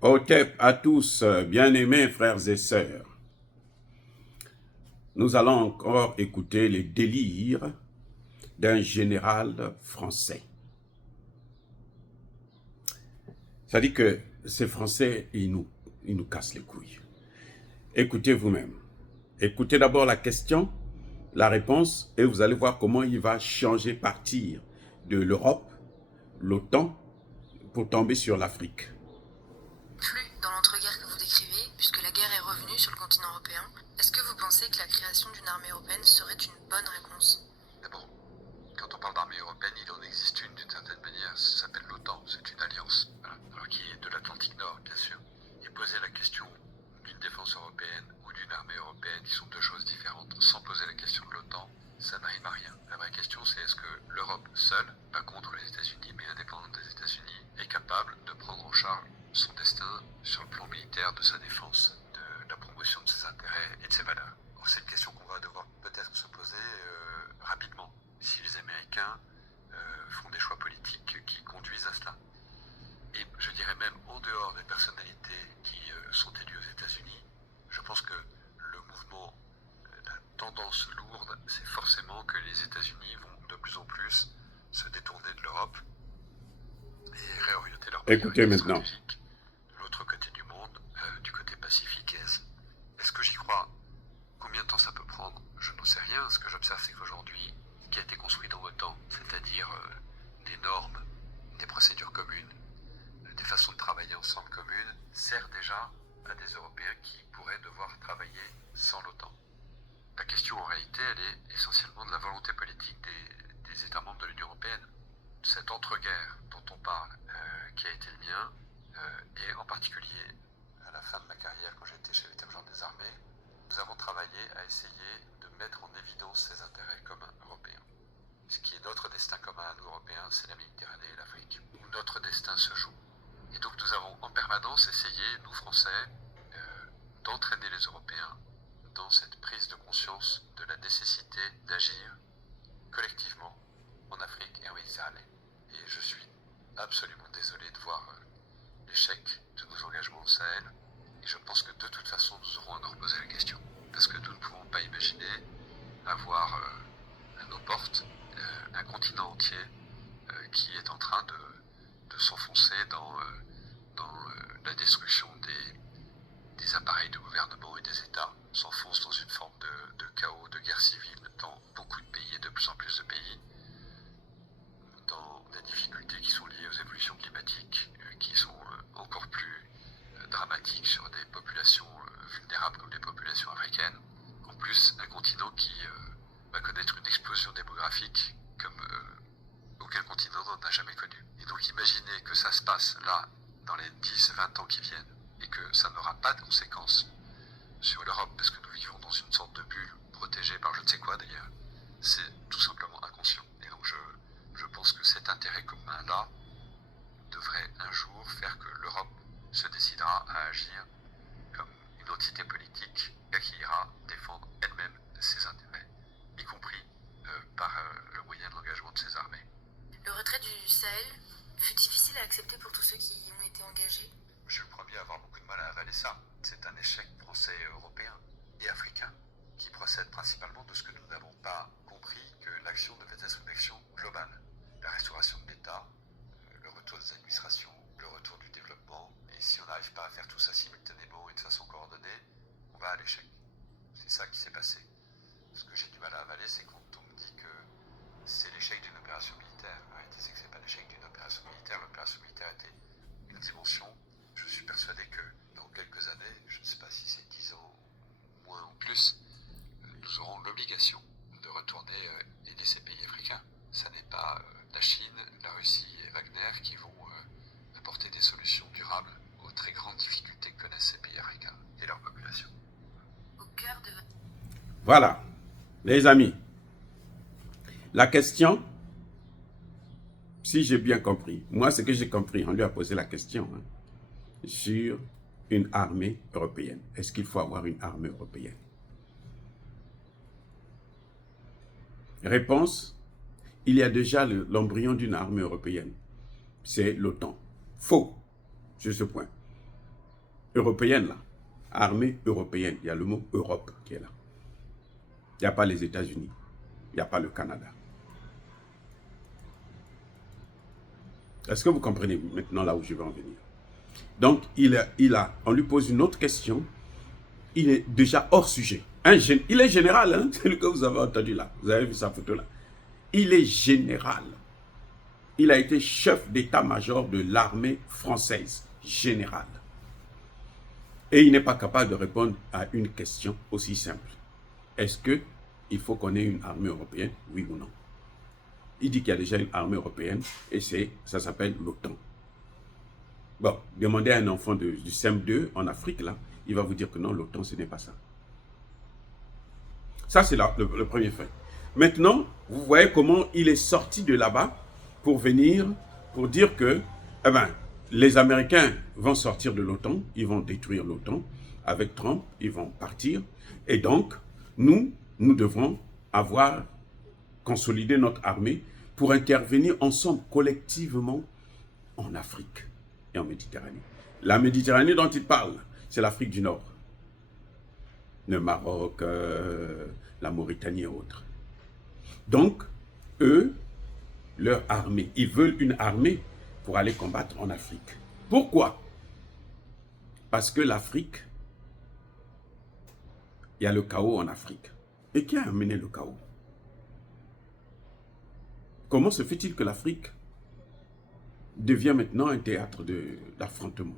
Hotep à tous, bien-aimés frères et sœurs. Nous allons encore écouter les délires d'un général français. Ça dit que ces Français, ils nous cassent les couilles. Écoutez vous-même. Écoutez d'abord la question, la réponse, et vous allez voir comment il va changer, partir de l'Europe, l'OTAN, pour tomber sur l'Afrique. Plus dans l'entre-guerre que vous décrivez, puisque la guerre est revenue sur le continent européen, est-ce que vous pensez que la création d'une armée européenne serait une bonne réponse? D'abord, quand on parle d'armée européenne, il en existe une d'une certaine manière, ça s'appelle l'OTAN, c'est une alliance, voilà. Alors qui est de l'Atlantique Nord, bien sûr. Et poser la question d'une défense européenne ou d'une armée européenne, qui sont deux choses différentes, sans poser la question de l'OTAN, ça n'arrive à rien. La vraie question, c'est est-ce que l'Europe seule, pas contre les États-Unis, mais indépendante des États-Unis, est capable de prendre en charge son destin sur le plan militaire, de sa défense, de la promotion de ses intérêts et de ses valeurs. Alors, c'est une question qu'on va devoir peut-être se poser rapidement, si les Américains font des choix politiques qui conduisent à cela. Et je dirais même en dehors des personnalités qui sont élues aux États-Unis, je pense que le mouvement, la tendance lourde, c'est forcément que les États-Unis vont de plus en plus se détourner de l'Europe et réorienter leur Écoutez priorité maintenant. stratégique de l'autre côté du monde, du côté pacifique. Est-ce que j'y crois? Combien de temps ça peut prendre? Je n'en sais rien. Ce que j'observe, c'est qu'aujourd'hui, ce qui a été construit dans l'OTAN, c'est-à-dire des normes, des procédures communes, des façons de travailler ensemble communes, sert déjà à des Européens qui pourraient devoir travailler sans l'OTAN. La question en réalité, elle est essentiellement de la volonté politique des États membres de l'Union européenne. Cette entre-guerre dont on parle, qui a été le mien, et en particulier à la fin de ma carrière quand j'étais chez l'état-major des armées, nous avons travaillé à essayer de mettre en évidence ces intérêts communs européens. Ce qui est notre destin commun à nous Européens, c'est la Méditerranée et l'Afrique, où notre destin se joue. Et donc nous avons en permanence essayé, nous Français, d'entraîner les Européens dans cette prise de conscience de la nécessité d'agir collectivement en Afrique et en Méditerranée. Et je suis absolument désolé de voir l'échec de nos engagements au Sahel. Et je pense que de toute façon, nous aurons à nous reposer la question. Parce que nous ne pouvons pas imaginer avoir à nos portes un continent entier qui est en train de s'enfoncer dans la destruction des appareils de gouvernement et des États, s'enfonce dans une forme de chaos, de guerre civile dans beaucoup de pays et de plus en plus de pays, dans des difficultés qui sont liées aux évolutions climatiques, qui sont encore plus dramatiques sur des populations vulnérables comme les populations africaines. En plus, un continent qui va connaître une explosion démographique comme aucun continent n'en a jamais connu. Et donc imaginez que ça se passe là, dans les 10-20 ans qui viennent, et que ça n'aura pas de conséquences sur l'Europe, parce que nous vivons dans une sorte de bulle, protégée par je ne sais quoi d'ailleurs, c'est tout simplement inconscient. Et donc je pense que cet intérêt commun-là devrait un jour faire que l'Europe se décidera à agir comme une entité politique qui ira défendre elle-même ses intérêts, y compris par le moyen de l'engagement de ses armées. Le retrait du Sahel fut difficile à accepter pour tous ceux qui y ont été engagés. Je suis le premier à avoir beaucoup de mal à avaler ça. C'est un échec français, européen et africain qui procède principalement de ce que nous n'avons pas compris, que l'action devait être une action globale. La restauration de l'État, le retour des administrations, le retour du développement. Et si on n'arrive pas à faire tout ça simultanément et de façon coordonnée, on va à l'échec. C'est ça qui s'est passé. Ce que j'ai du mal à avaler, c'est quand on me dit que c'est l'échec d'une opération militaire. En réalité, c'est que c'est pas l'échec d'une opération militaire. L'opération militaire était une dimension. Je suis persuadé que dans quelques années, je ne sais pas si c'est 10 ans, moins ou plus, nous aurons l'obligation de retourner aider ces pays africains. Ça n'est pas la Chine, la Russie et Wagner qui vont apporter des solutions durables aux très grandes difficultés que connaissent ces pays africains et leur population. Au cœur de votre... Voilà, les amis. La question, si j'ai bien compris, moi ce que j'ai compris, on lui a posé la question sur une armée européenne. Est-ce qu'il faut avoir une armée européenne? Réponse, il y a déjà l'embryon d'une armée européenne. C'est l'OTAN. Faux, sur ce point. européenne là. Armée européenne. Il y a le mot Europe qui est là. Il n'y a pas les États-Unis. Il n'y a pas le Canada. Est-ce que vous comprenez maintenant là où je vais en venir? Donc, on lui pose une autre question. Il est déjà hors sujet. Il est général, hein, celui que vous avez entendu là. Vous avez vu sa photo là. Il est général. Il a été chef d'état-major de l'armée française. Général. Et il n'est pas capable de répondre à une question aussi simple. Est-ce qu'il faut qu'on ait une armée européenne, oui ou non? Il dit qu'il y a déjà une armée européenne et ça s'appelle l'OTAN. Bon, demandez à un enfant du CM2 en Afrique, là, il va vous dire que non, l'OTAN, ce n'est pas ça. Ça, c'est le premier fait. Maintenant, vous voyez comment il est sorti de là-bas pour venir, pour dire que eh ben, les Américains vont sortir de l'OTAN, ils vont détruire l'OTAN. Avec Trump, ils vont partir. Et donc, nous devrons avoir consolidé notre armée pour intervenir ensemble, collectivement, en Afrique et en Méditerranée. La Méditerranée dont il parle, c'est l'Afrique du Nord. Le Maroc, la Mauritanie et autres. Donc, eux, leur armée, ils veulent une armée pour aller combattre en Afrique. Pourquoi? Parce que l'Afrique, il y a le chaos en Afrique. Et qui a amené le chaos? Comment se fait-il que l'Afrique devient maintenant un théâtre d'affrontement,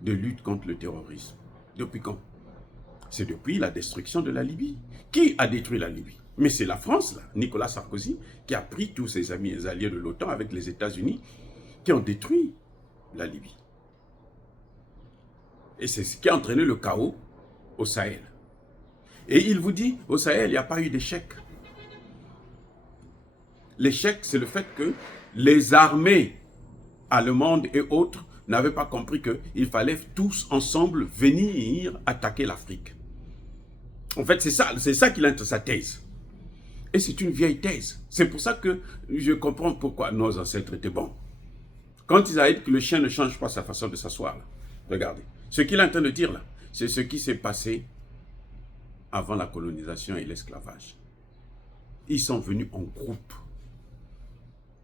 de lutte contre le terrorisme? Depuis quand? C'est depuis la destruction de la Libye. Qui a détruit la Libye? Mais c'est la France, là, Nicolas Sarkozy, qui a pris tous ses amis et alliés de l'OTAN avec les États-Unis, qui ont détruit la Libye. Et c'est ce qui a entraîné le chaos au Sahel. Et il vous dit, au Sahel, il n'y a pas eu d'échec. L'échec, c'est le fait que les armées allemandes et autres n'avaient pas compris qu'il fallait tous ensemble venir attaquer l'Afrique. En fait, c'est ça qu'il a entre sa thèse. Et c'est une vieille thèse. C'est pour ça que je comprends pourquoi nos ancêtres étaient bons. Quand ils avaient dit que le chien ne change pas sa façon de s'asseoir, regardez. Ce qu'il est en train de dire là, c'est ce qui s'est passé avant la colonisation et l'esclavage. Ils sont venus en groupe.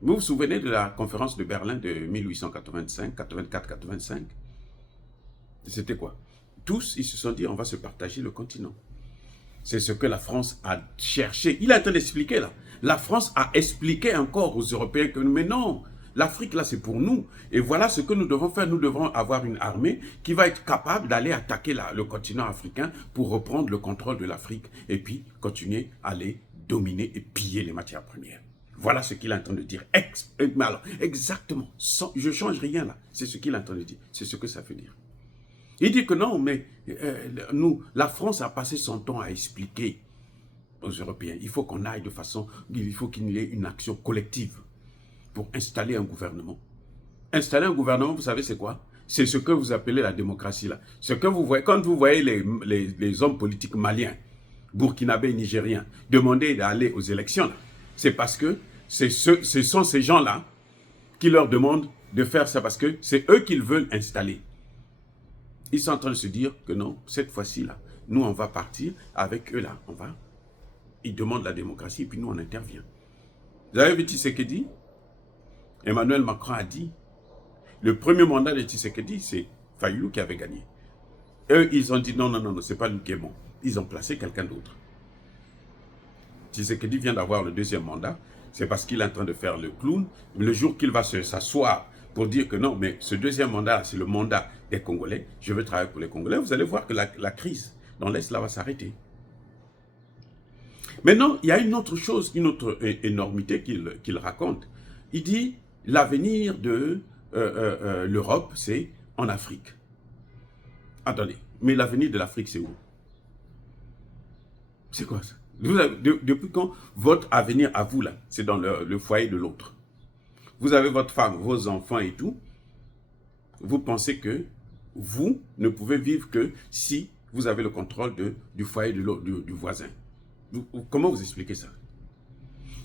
Vous vous souvenez de la conférence de Berlin de 1885, 84, 85? C'était quoi? Tous, ils se sont dit, on va se partager le continent. C'est ce que la France a cherché. Il est en train d'expliquer là. La France a expliqué encore aux Européens que mais non, l'Afrique là c'est pour nous. Et voilà ce que nous devons faire. Nous devons avoir une armée qui va être capable d'aller attaquer le continent africain pour reprendre le contrôle de l'Afrique et puis continuer à les dominer et piller les matières premières. Voilà ce qu'il est en train de dire. Mais alors, exactement, je ne change rien là. C'est ce qu'il est en train de dire. C'est ce que ça veut dire. Il dit que non, mais la France a passé son temps à expliquer aux Européens. Il faut qu'on aille de façon, il faut qu'il y ait une action collective pour installer un gouvernement. Installer un gouvernement, vous savez c'est quoi? C'est ce que vous appelez la démocratie là. Ce que vous voyez, quand vous voyez les hommes politiques maliens, burkinabés, nigériens, demander d'aller aux élections, c'est parce que ce sont ces gens-là qui leur demandent de faire ça parce que c'est eux qu'ils veulent installer. Ils sont en train de se dire que non, cette fois-ci là, nous on va partir avec eux là, ils demandent la démocratie et puis nous on intervient. Vous avez vu Tshisekedi? Emmanuel Macron a dit, le premier mandat de Tshisekedi, c'est Fayulu qui avait gagné. Eux, ils ont dit non, non, non, non, c'est pas lui qui est bon. Ils ont placé quelqu'un d'autre. Tshisekedi vient d'avoir le deuxième mandat, c'est parce qu'il est en train de faire le clown. Le jour qu'il va s'asseoir pour dire que non, mais ce deuxième mandat, c'est le mandat des Congolais, je veux travailler pour les Congolais, vous allez voir que la crise dans l'Est, là, va s'arrêter. Maintenant, il y a une autre chose, une autre énormité qu'il raconte. Il dit, l'avenir de l'Europe, c'est en Afrique. Attendez, mais l'avenir de l'Afrique, c'est où? C'est quoi ça? Depuis quand votre avenir à vous, là, c'est dans le foyer de l'autre? Vous avez votre femme, vos enfants et tout. Vous pensez que vous ne pouvez vivre que si vous avez le contrôle du foyer du voisin. Comment vous expliquez ça?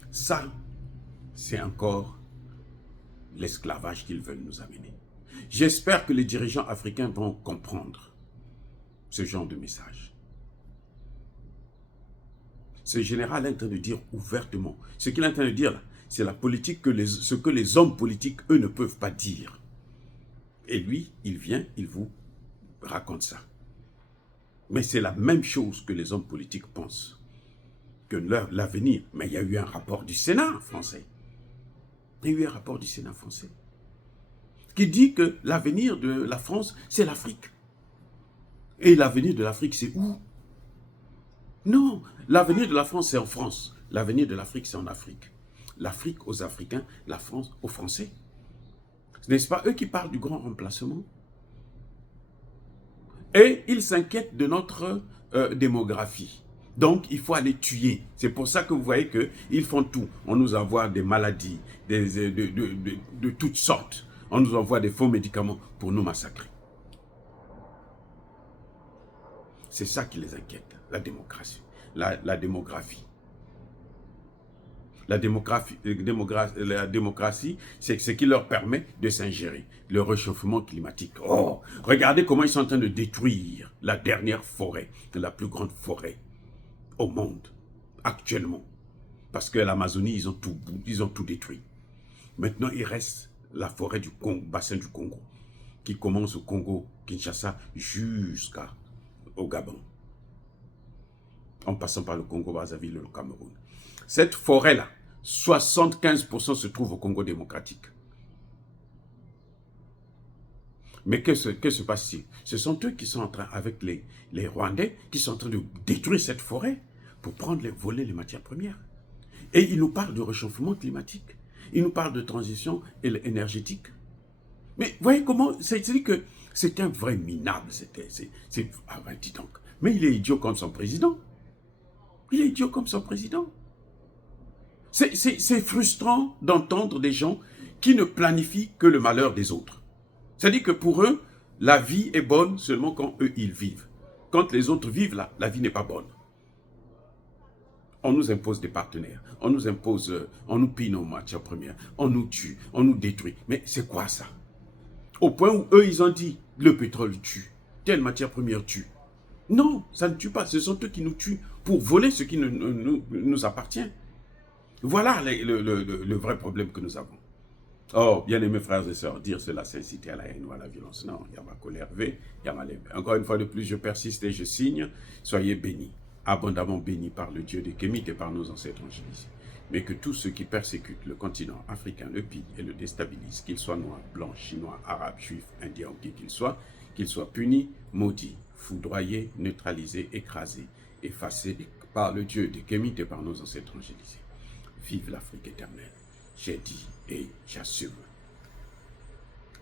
Ça, c'est encore l'esclavage qu'ils veulent nous amener. J'espère que les dirigeants africains vont comprendre ce genre de message. Ce général est en train de dire ouvertement. Ce qu'il est en train de dire là, c'est la politique, ce que les hommes politiques, eux, ne peuvent pas dire. Et lui, il vient, il vous raconte ça. Mais c'est la même chose que les hommes politiques pensent. Que l'avenir. Mais il y a eu un rapport du Sénat français. Il y a eu un rapport du Sénat français qui dit que l'avenir de la France, c'est l'Afrique. Et l'avenir de l'Afrique, c'est où? Non, l'avenir de la France, c'est en France. L'avenir de l'Afrique, c'est en Afrique. L'Afrique aux Africains, la France aux Français. N'est-ce pas eux qui parlent du grand remplacement? Et ils s'inquiètent de notre démographie. Donc, il faut aller tuer. C'est pour ça que vous voyez qu'ils font tout. On nous envoie des maladies, de toutes sortes. On nous envoie des faux médicaments pour nous massacrer. C'est ça qui les inquiète, la démocratie. La démographie. La démocratie, c'est ce qui leur permet de s'ingérer. Le réchauffement climatique. Oh, regardez comment ils sont en train de détruire la dernière forêt, la plus grande forêt au monde, actuellement. Parce que l'Amazonie, ils ont tout détruit. Maintenant, il reste la forêt du Congo, bassin du Congo, qui commence au Congo, Kinshasa, jusqu'au Gabon. En passant par le Congo, Brazzaville et le Cameroun. Cette forêt-là, 75% se trouve au Congo démocratique. Mais que se passe-t-il? Ce sont eux qui sont en train, avec les Rwandais, qui sont en train de détruire cette forêt pour voler les matières premières. Et ils nous parlent de réchauffement climatique. Ils nous parlent de transition énergétique. Mais voyez comment, c'est-à-dire que c'est un vrai minable. Ah ben dis donc. Mais il est idiot comme son président. Il est idiot comme son président. C'est frustrant d'entendre des gens qui ne planifient que le malheur des autres. C'est-à-dire que pour eux, la vie est bonne seulement quand eux, ils vivent. Quand les autres vivent là, la vie n'est pas bonne. On nous impose des partenaires, on nous impose, on nous pille nos matières premières, on nous tue, on nous détruit. Mais c'est quoi ça? Au point où eux, ils ont dit, le pétrole tue, telle matière première tue. Non, ça ne tue pas, ce sont eux qui nous tuent pour voler ce qui nous appartient. Voilà le vrai problème que nous avons. Oh, bien-aimés frères et sœurs, dire cela, c'est inciter à la haine ou à la violence. Non, il y a ma colère V, il y a ma lèvre. Encore une fois de plus, je persiste et je signe. Soyez bénis, abondamment bénis par le Dieu des Kémites et par nos ancêtres angéliques. Mais que tous ceux qui persécutent le continent africain le pillent et le déstabilisent, qu'ils soient noirs, blancs, chinois, arabes, juifs, indiens ou qui qu'ils soient punis, maudits, foudroyés, neutralisés, écrasés, effacés par le Dieu des Kémites et par nos ancêtres angélisés. Vive l'Afrique éternelle. J'ai dit et j'assume.